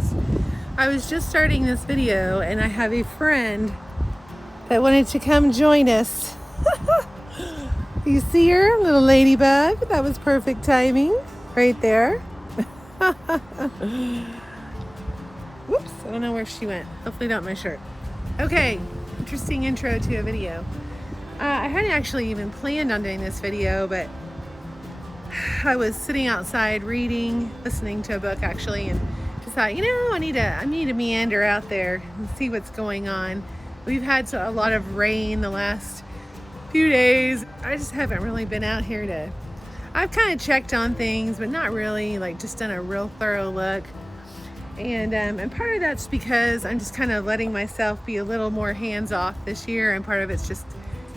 friends. I was just starting this video and I have a friend that wanted to come join us. You see her, little ladybug? That was perfect timing right there. Whoops, I don't know where she went. Hopefully not my shirt. Okay, interesting intro to a video. I hadn't actually even planned on doing this video, but I was sitting outside reading, listening to a book actually, and just thought, I need to meander out there and see what's going on. We've had a lot of rain the last few days. I just haven't really been out here I've kind of checked on things, but not really, just done a real thorough look. And part of that's because I'm just kind of letting myself be a little more hands-off this year, and part of it's just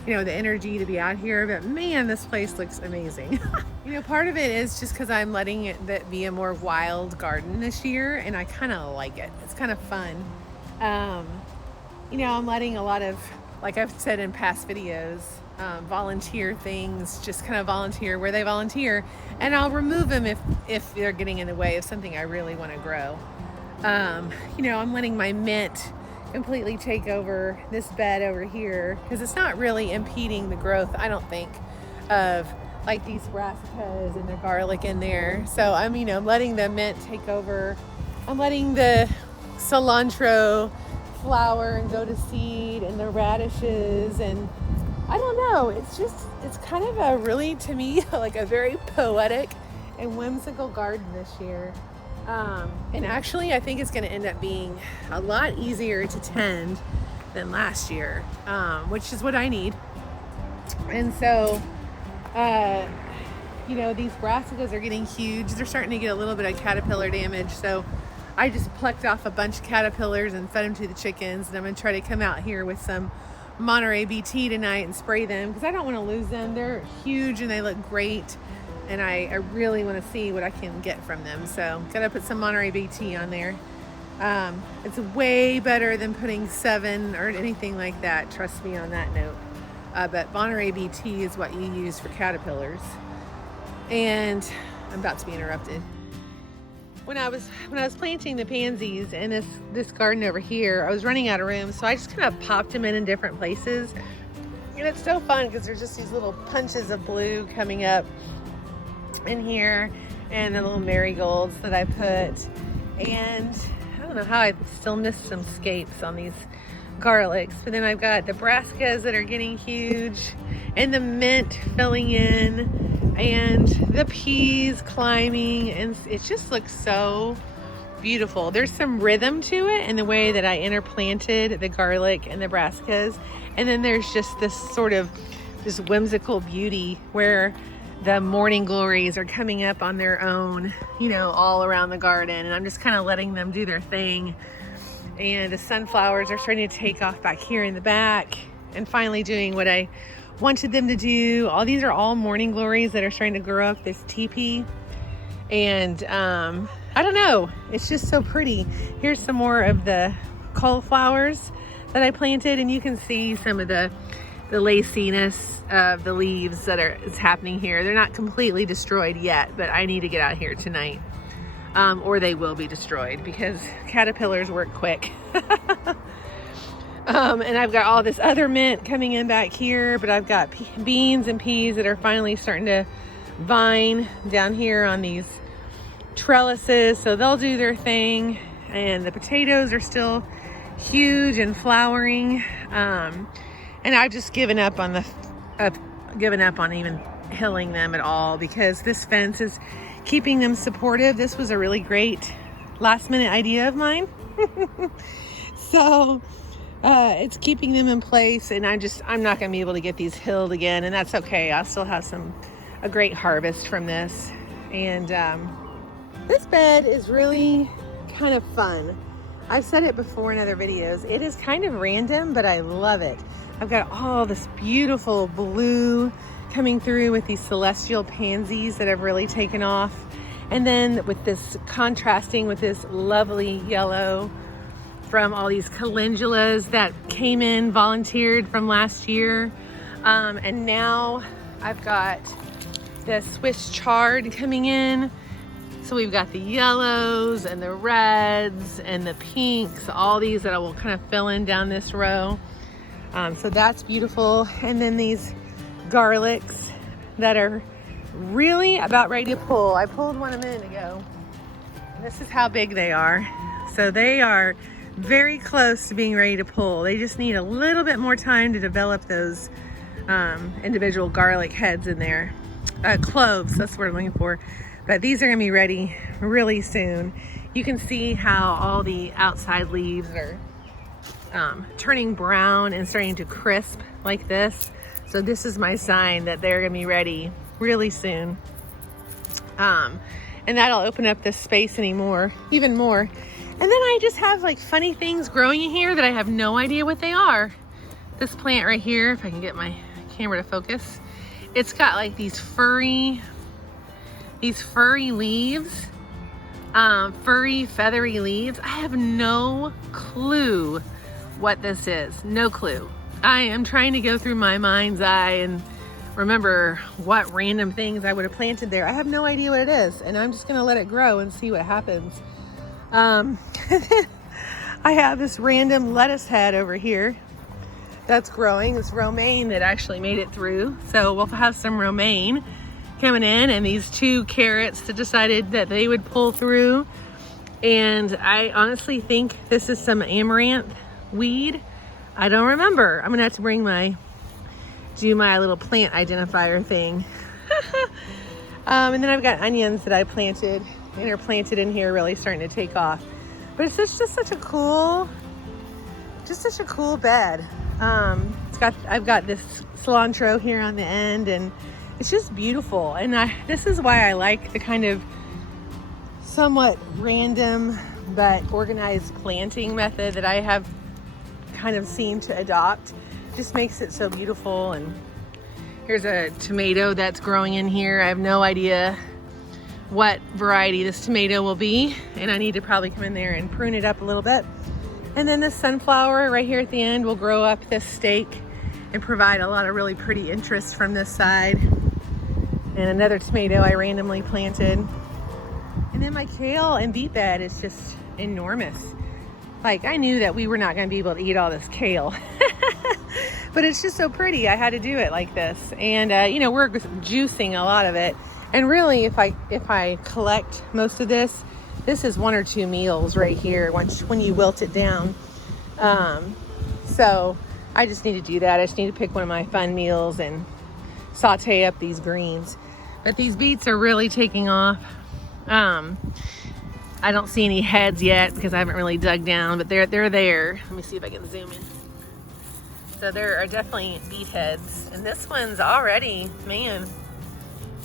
the energy to be out here. But man, this place looks amazing. Part of it is just because I'm letting it be a more wild garden this year, and I kind of like it. It's kind of fun. I'm letting a lot of, like I've said in past videos, volunteer things, just kind of volunteer where they volunteer, and I'll remove them if they're getting in the way of something I really want to grow. I'm letting my mint completely take over this bed over here because it's not really impeding the growth, I don't think, of these brassicas and the garlic in there. So I'm letting the mint take over. I'm letting the cilantro flower and go to seed, and the radishes, and I don't know, it's kind of a really, to me, a very poetic and whimsical garden this year. And actually, I think it's going to end up being a lot easier to tend than last year, which is what I need. And so, these brassicas are getting huge. They're starting to get a little bit of caterpillar damage. So I just plucked off a bunch of caterpillars and fed them to the chickens. And I'm going to try to come out here with some Monterey BT tonight and spray them because I don't want to lose them. They're huge and they look great. And I really want to see what I can get from them. So gotta put some Monterey BT on there. It's way better than putting 7 or anything like that. Trust me on that note. But Monterey BT is what you use for caterpillars. And I'm about to be interrupted. When I was planting the pansies in this garden over here, I was running out of room, so I just kind of popped them in different places. And it's so fun because there's just these little punches of blue coming up in here, and the little marigolds that I put. And I don't know how I still missed some scapes on these garlics, but then I've got the brassicas that are getting huge, and the mint filling in, and the peas climbing, and it just looks so beautiful. There's some rhythm to it in the way that I interplanted the garlic and the brassicas, and then there's just this sort of this whimsical beauty where the morning glories are coming up on their own, all around the garden, and I'm just kind of letting them do their thing. And the sunflowers are starting to take off back here in the back, and finally doing what I wanted them to do. All these are all morning glories that are starting to grow up this teepee. And I don't know, it's just so pretty. Here's some more of the cauliflowers that I planted, and you can see some of the laciness of the leaves is happening here. They're not completely destroyed yet, but I need to get out here tonight, or they will be destroyed because caterpillars work quick. And I've got all this other mint coming in back here, but I've got beans and peas that are finally starting to vine down here on these trellises, so they'll do their thing. And the potatoes are still huge and flowering. And I've just given up on even hilling them at all because this fence is keeping them supportive. This was a really great last minute idea of mine. So it's keeping them in place, and I'm not going to be able to get these hilled again, and that's okay. I'll still have a great harvest from this. And this bed is really kind of fun. I've said it before in other videos. It is kind of random, but I love it. I've got all this beautiful blue coming through with these celestial pansies that have really taken off. And then with this contrasting with this lovely yellow from all these calendulas that came in, volunteered from last year. And now I've got the Swiss chard coming in. So we've got the yellows and the reds and the pinks, all these that I will kind of fill in down this row. So that's beautiful. And then these garlics that are really about ready to pull. I pulled one a minute ago. This is how big they are. So they are very close to being ready to pull. They just need a little bit more time to develop those individual garlic heads in there. Cloves, that's what I'm looking for. But these are gonna be ready really soon. You can see how all the outside leaves are turning brown and starting to crisp like this. So this is my sign that they're gonna be ready really soon. And that'll open up this space even more. And then I just have like funny things growing in here that I have no idea what they are. This plant right here, if I can get my camera to focus, it's got like these furry leaves, furry, feathery leaves. I have no clue what this is. No clue. I am trying to go through my mind's eye and remember what random things I would have planted there. I have no idea what it is, and I'm just gonna let it grow and see what happens. I have this random lettuce head over here that's growing. It's romaine that actually made it through. So we'll have some romaine coming in, and these 2 carrots that decided that they would pull through. And I honestly think this is some amaranth weed. I don't remember. I'm gonna have to do my little plant identifier thing. And then I've got onions that I planted, interplanted in here, really starting to take off. But it's just such a cool bed. I've got this cilantro here on the end, and it's just beautiful. And this is why I like the kind of somewhat random but organized planting method that I have kind of seemed to adopt. Just makes it so beautiful. And here's a tomato that's growing in here. I have no idea what variety this tomato will be, and I need to probably come in there and prune it up a little bit. And then this sunflower right here at the end will grow up this stake and provide a lot of really pretty interest from this side. And another tomato I randomly planted. And then my kale and beet bed is just enormous. Like, I knew that we were not going to be able to eat all this kale. But it's just so pretty. I had to do it like this. And, we're juicing a lot of it. And really, if I collect most of this is 1 or 2 meals right here when you wilt it down. So I just need to do that. I just need to pick one of my fun meals and saute up these greens. But these beets are really taking off. I don't see any heads yet because I haven't really dug down, but they're there. Let me see if I can zoom in. So there are definitely beet heads. And this one's already, man,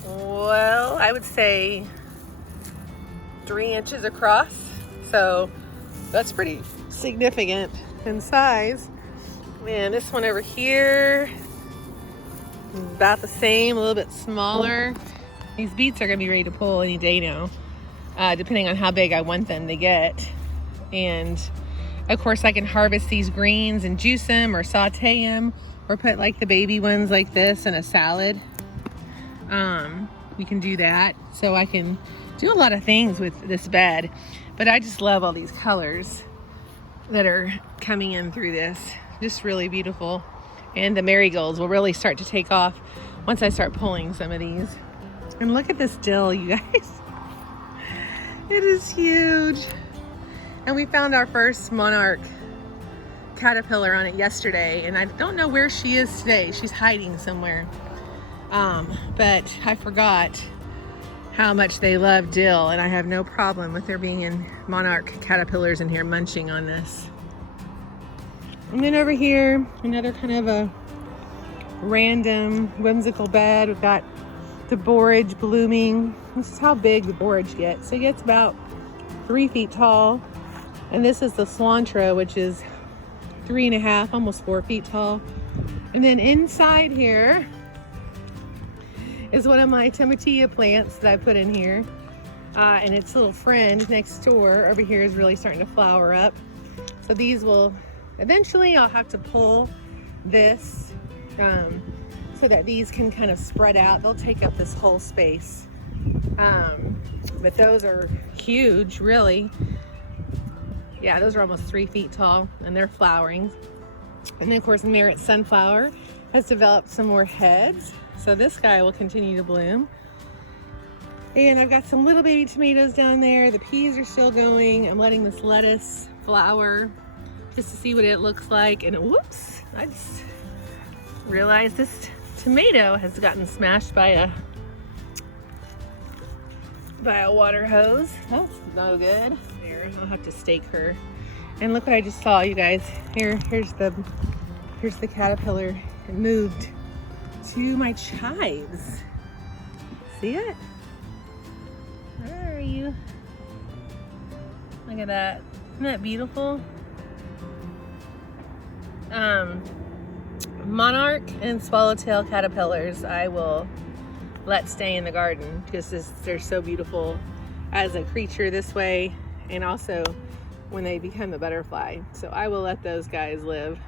well, I would say 3 inches across. So that's pretty significant in size. And this one over here, about the same, a little bit smaller. These beets are gonna be ready to pull any day now, depending on how big I want them to get. And of course I can harvest these greens and juice them or saute them or put like the baby ones like this in a salad. We can do that. So I can do a lot of things with this bed, but I just love all these colors that are coming in through this. Just really beautiful. And the marigolds will really start to take off once I start pulling some of these. And look at this dill, you guys. It is huge. And we found our first monarch caterpillar on it yesterday, and I don't know where she is today. She's hiding somewhere. But I forgot how much they love dill, and I have no problem with there being in monarch caterpillars in here munching on this. And then over here, another kind of a random whimsical bed. We've got the borage blooming. This is how big the borage gets. It gets about 3 feet tall. And this is the cilantro, which is 3.5, almost 4 feet tall. And then inside here is one of my tomatilla plants that I put in here. And its little friend next door over here is really starting to flower up. So these will, eventually I'll have to pull this so that these can kind of spread out. They'll take up this whole space But those are huge, really. Yeah, those are almost 3 feet tall, and they're flowering. And then, of course, Merit Sunflower has developed some more heads. So this guy will continue to bloom. And I've got some little baby tomatoes down there. The peas are still going. I'm letting this lettuce flower just to see what it looks like. And whoops, I just realized this tomato has gotten smashed by a water hose. That's no good. There, I'll have to stake her. And look what I just saw, you guys. Here's the caterpillar. It moved to my chives. See it? Where are you? Look at that. Isn't that beautiful? Monarch and Swallowtail caterpillars I will let stay in the garden because they're so beautiful as a creature this way, and also when they become a butterfly. So I will let those guys live.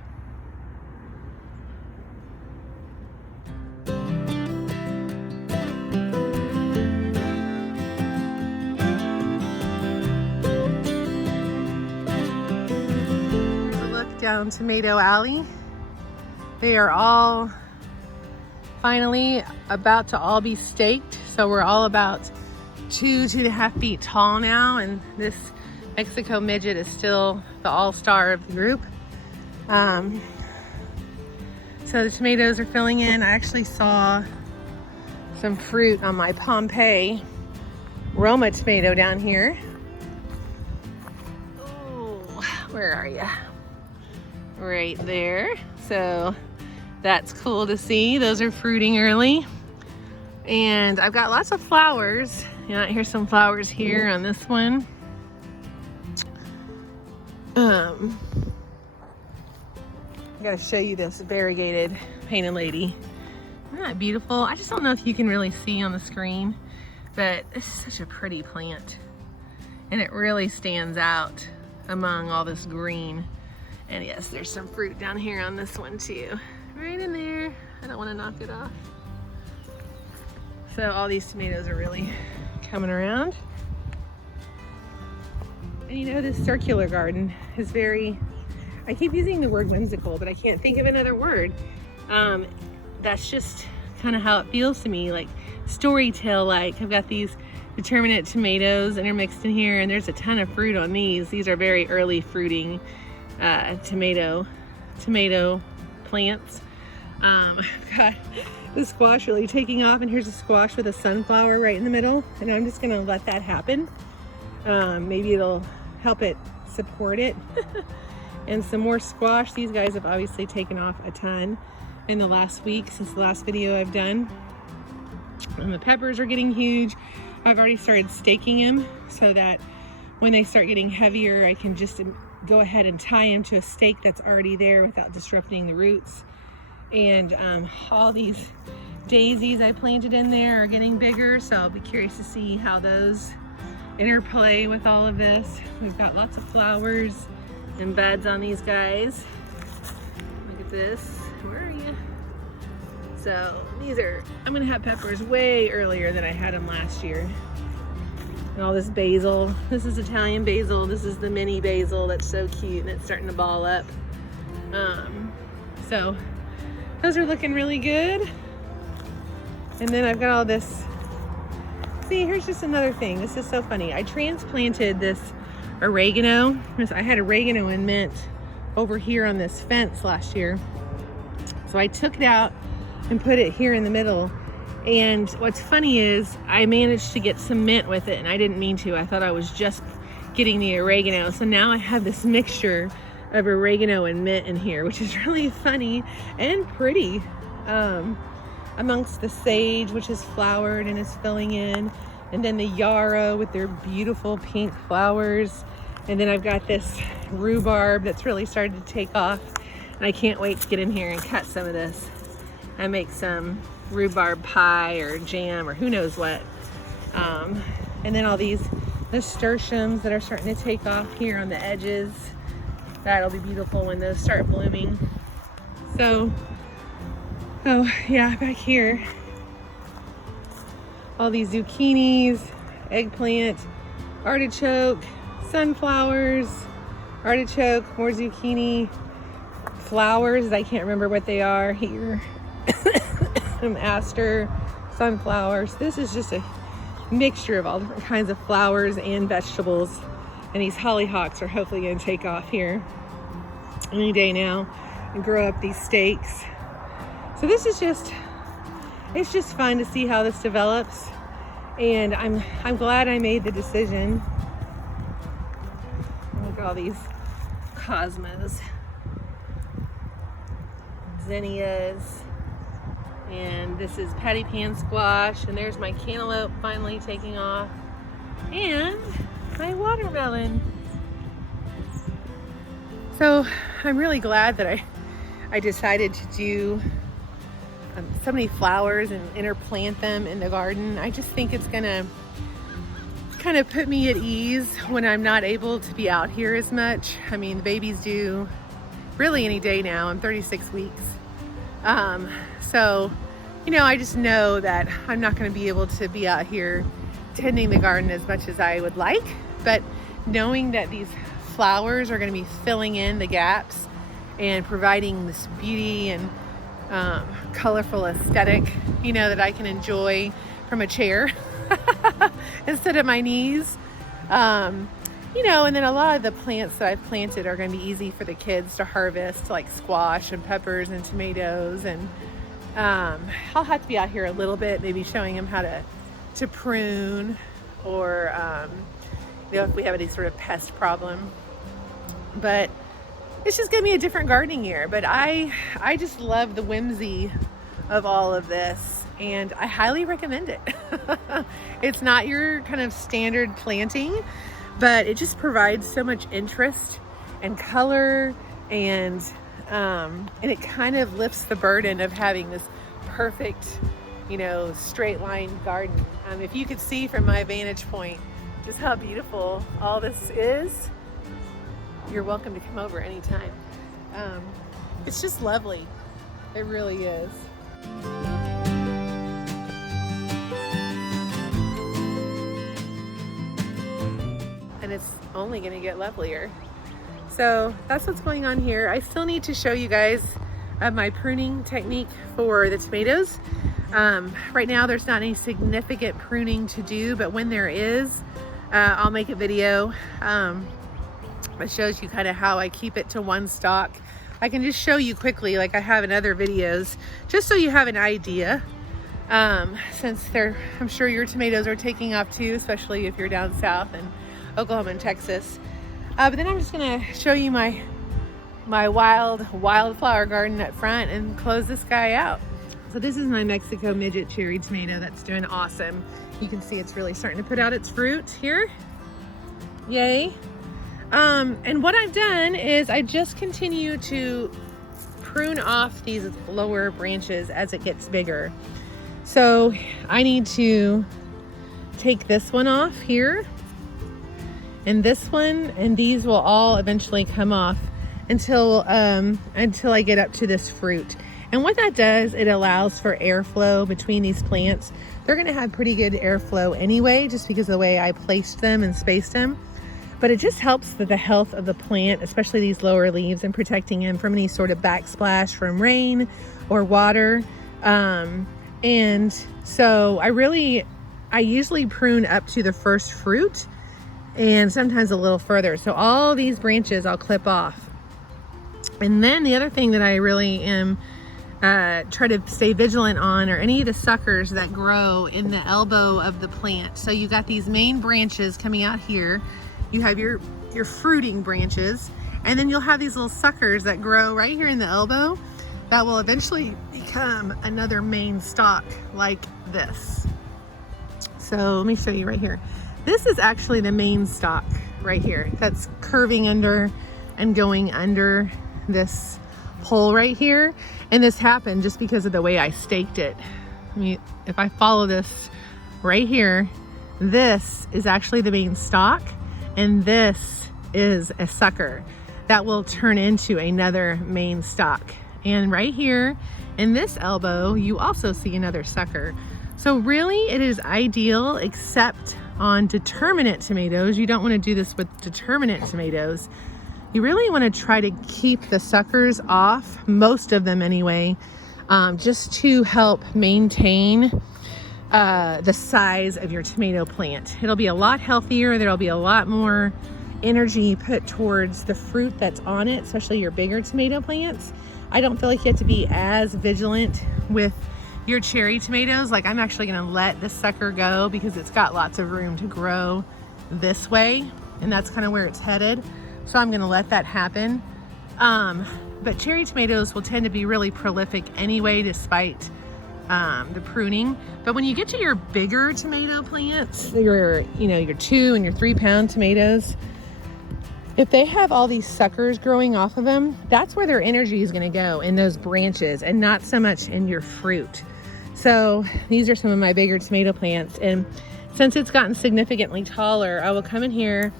Look down Tomato Alley. They are all finally about to all be staked. So we're all about 2.5 feet tall now, and this Mexico midget is still the all-star of the group. So the tomatoes are filling in. I actually saw some fruit on my Pompeii Roma tomato down here. Oh, where are you? Right there. So that's cool to see. Those are fruiting early. And I've got lots of flowers. Here's some flowers here on this one. I gotta show you this variegated painted lady. Isn't that beautiful? I just don't know if you can really see on the screen, but this is such a pretty plant. And it really stands out among all this green. And yes, there's some fruit down here on this one too. Right in there. I don't want to knock it off. So all these tomatoes are really coming around. And this circular garden is very, I keep using the word whimsical, but I can't think of another word. That's just kind of how it feels to me, like storytale-like. I've got these determinate tomatoes intermixed in here, and there's a ton of fruit on these. These are very early fruiting tomato plants. I've got the squash really taking off, and here's a squash with a sunflower right in the middle, and I'm just gonna let that happen. Maybe it'll help it support it. And some more squash. These guys have obviously taken off a ton in the last week since the last video I've done. And the peppers are getting huge. I've already started staking them so that when they start getting heavier, I can just go ahead and tie them to a stake that's already there without disrupting the roots. And all these daisies I planted in there are getting bigger, so I'll be curious to see how those interplay with all of this. We've got lots of flowers and buds on these guys. Look at this. Where are you? So these are, I'm gonna have peppers way earlier than I had them last year. And all this basil. This is Italian basil. This is the mini basil that's so cute, and it's starting to ball up. So those are looking really good. And then I've got all this. See, here's just another thing. This is so funny. I transplanted this oregano. I had oregano and mint over here on this fence last year. So I took it out and put it here in the middle. And what's funny is I managed to get some mint with it, and I didn't mean to. I thought I was just getting the oregano. So now I have this mixture of oregano and mint in here, which is really funny and pretty. Amongst the sage, which is flowered and is filling in, and then the yarrow with their beautiful pink flowers. And then I've got this rhubarb that's really started to take off, and I can't wait to get in here and cut some of this and make some rhubarb pie or jam or who knows what. And then all these nasturtiums that are starting to take off here on the edges. That'll be beautiful when those start blooming. So, oh yeah, back here, all these zucchinis, eggplant, artichoke, sunflowers, artichoke, more zucchini, flowers, I can't remember what they are here. Some aster, sunflowers. This is just a mixture of all different kinds of flowers and vegetables. And these hollyhocks are hopefully going to take off here any day now and grow up these stakes. So this is it's just fun to see how this develops. And I'm glad I made the decision. Look at all these cosmos, zinnias, and this is patty pan squash, and there's my cantaloupe finally taking off, and my watermelon. So I'm really glad that I decided to do so many flowers and interplant them in the garden. I just think it's gonna kind of put me at ease when I'm not able to be out here as much. I mean, the baby's due really any day now. I'm 36 weeks. So, you know, I just know that I'm not going to be able to be out here tending the garden as much as I would like, but knowing that these flowers are going to be filling in the gaps and providing this beauty and colorful aesthetic, you know, that I can enjoy from a chair instead of my knees. You know, and then a lot of the plants that I've planted are going to be easy for the kids to harvest, like squash and peppers and tomatoes. And I'll have to be out here a little bit, maybe showing them how to prune, or you know, if we have any sort of pest problem. But it's just going to be a different gardening year. But I just love the whimsy of all of this, and I highly recommend it. It's not your kind of standard planting, but it just provides so much interest and color, and it kind of lifts the burden of having this perfect, you know, straight line garden. If you could see from my vantage point just how beautiful all this is, you're welcome to come over anytime. It's just lovely. It really is. And it's only going to get lovelier. So that's what's going on here. I still need to show you guys my pruning technique for the tomatoes. Right now there's not any significant pruning to do, but when there is, I'll make a video that shows you kind of how I keep it to one stalk. I can just show you quickly like I have in other videos, just so you have an idea. Since I'm sure your tomatoes are taking off too, especially if you're down south in Oklahoma and Texas. But then I'm just gonna show you my wildflower garden up front and close this guy out. So this is my Mexico midget cherry tomato that's doing awesome. You can see it's really starting to put out its fruit here. Yay. And what I've done is I just continue to prune off these lower branches as it gets bigger. So I need to take this one off here, and this one, and these will all eventually come off until I get up to this fruit. And what that does, it allows for airflow between these plants. They're gonna have pretty good airflow anyway, just because of the way I placed them and spaced them. But it just helps with the health of the plant, especially these lower leaves, and protecting them from any sort of backsplash from rain or water. And so I usually prune up to the first fruit, and sometimes a little further. So all these branches I'll clip off. And then the other thing that I really am try to stay vigilant on are any of the suckers that grow in the elbow of the plant. So you got these main branches coming out here. You have your fruiting branches, and then you'll have these little suckers that grow right here in the elbow that will eventually become another main stalk like this. So let me show you right here. This is actually the main stalk right here that's curving under and going under this pole right here. And this happened just because of the way I staked it. I mean, if I follow this right here, this is actually the main stalk, and this is a sucker that will turn into another main stalk. And right here in this elbow, you also see another sucker. So really it is ideal, except on determinate tomatoes. You don't want to do this with determinate tomatoes. You really want to try to keep the suckers off, most of them anyway, just to help maintain the size of your tomato plant. It'll be a lot healthier. There'll be a lot more energy put towards the fruit that's on it, especially your bigger tomato plants. I don't feel like you have to be as vigilant with your cherry tomatoes. Like, I'm actually going to let the sucker go because it's got lots of room to grow this way, and that's kind of where it's headed. So I'm going to let that happen. But cherry tomatoes will tend to be really prolific anyway, despite the pruning. But when you get to your bigger tomato plants, your 2 and your 3 pound tomatoes, if they have all these suckers growing off of them, that's where their energy is going to go, in those branches, and not so much in your fruit. So these are some of my bigger tomato plants, and since it's gotten significantly taller, I will come in here.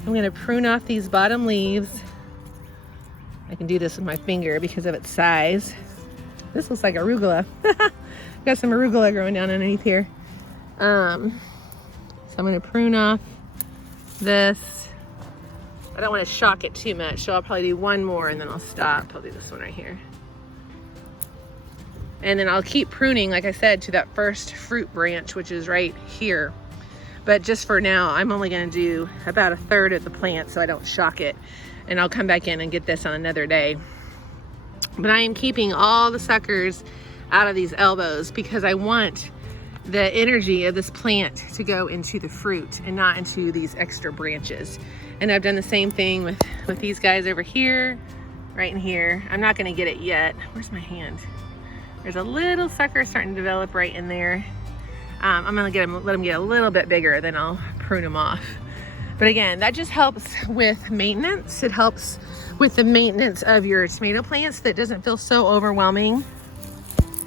I'm going to prune off these bottom leaves. I can do this with my finger because of its size. This looks like arugula. Got some arugula growing down underneath here. So I'm going to prune off this. I don't want to shock it too much, so I'll probably do one more and then I'll stop. I'll do this one right here. And then I'll keep pruning, like I said, to that first fruit branch, which is right here. But just for now, I'm only going to do about 1/3 of the plant so I don't shock it. And I'll come back in and get this on another day. But I am keeping all the suckers out of these elbows because I want the energy of this plant to go into the fruit and not into these extra branches. And I've done the same thing with these guys over here, right in here. I'm not going to get it yet. Where's my hand? There's a little sucker starting to develop right in there. I'm going to let them get a little bit bigger, then I'll prune them off. But again, that just helps with maintenance. It helps with the maintenance of your tomato plants, that doesn't feel so overwhelming.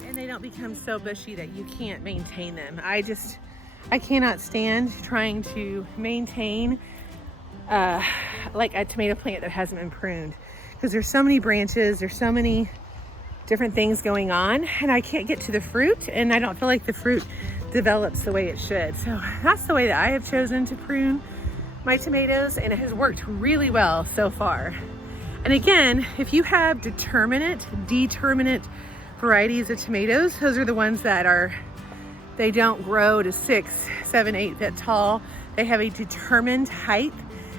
And they don't become so bushy that you can't maintain them. I cannot stand trying to maintain like a tomato plant that hasn't been pruned, because there's so many branches, there's so many different things going on, and I can't get to the fruit, and I don't feel like the fruit develops the way it should. So that's the way that I have chosen to prune my tomatoes, and it has worked really well so far. And again, if you have determinate varieties of tomatoes, those are the ones that they don't grow to 6, 7, 8 feet tall. They have a determined height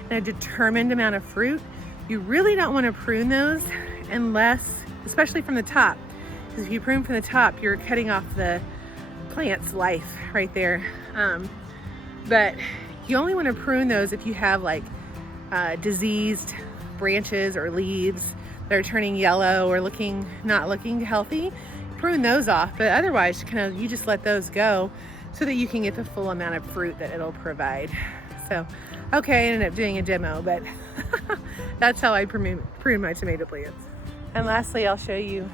and a determined amount of fruit. You really don't want to prune those unless, especially from the top, because if you prune from the top, you're cutting off the plant's life right there. But you only want to prune those if you have like diseased branches or leaves that are turning yellow or not looking healthy. Prune those off, but otherwise you just let those go so that you can get the full amount of fruit that it'll provide. So, okay, I ended up doing a demo, but that's how I prune my tomato plants. And lastly, I'll show you,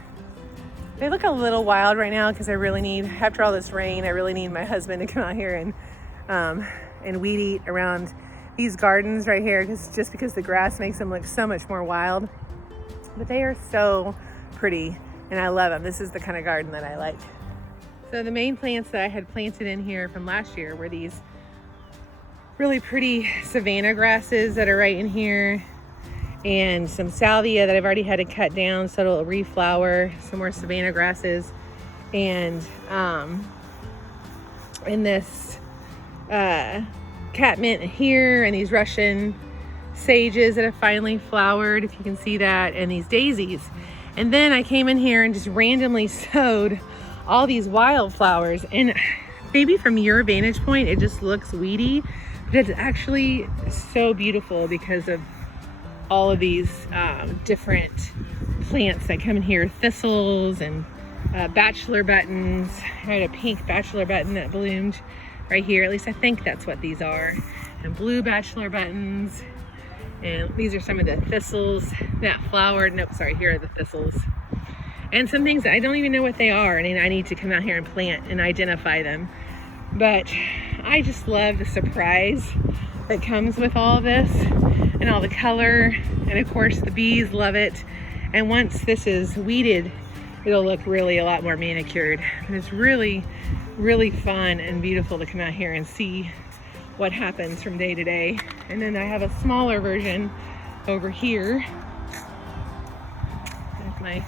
they look a little wild right now because after all this rain, I really need my husband to come out here and weed eat around these gardens right here, because the grass makes them look so much more wild. But they are so pretty and I love them. This is the kind of garden that I like. So the main plants that I had planted in here from last year were these really pretty savanna grasses that are right in here, and some salvia that I've already had to cut down so it'll reflower, some more savanna grasses, and this catmint here, and these Russian sages that have finally flowered, if you can see that, and these daisies. And then I came in here and just randomly sowed all these wildflowers, and maybe from your vantage point it just looks weedy, but it's actually so beautiful because of all of these different plants that come in here. Thistles and bachelor buttons. I had a pink bachelor button that bloomed right here. At least I think that's what these are. And blue bachelor buttons. And these are some of the thistles that flowered. Nope, sorry, here are the thistles. And some things that I don't even know what they are, and I need to come out here and plant and identify them. But I just love the surprise that comes with all of this and all the color. And of course the bees love it. And once this is weeded it'll look really a lot more manicured. And it's really, really fun and beautiful to come out here and see what happens from day to day. And then I have a smaller version over here with my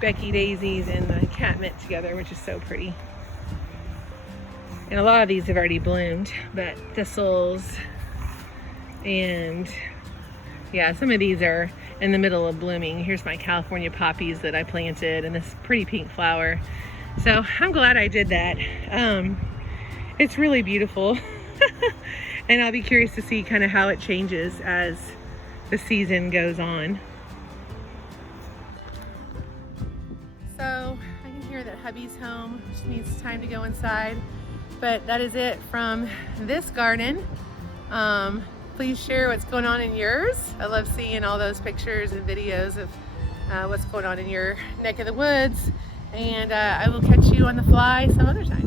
Becky daisies and the catmint together, which is so pretty. And a lot of these have already bloomed, but thistles and yeah, some of these are in the middle of blooming. Here's my California poppies that I planted and this pretty pink flower. So I'm glad I did that. It's really beautiful. And I'll be curious to see kind of how it changes as the season goes on. So I can hear that hubby's home. She needs time to go inside. But that is it from this garden. Please share what's going on in yours. I love seeing all those pictures and videos of what's going on in your neck of the woods. And I will catch you on the fly some other time.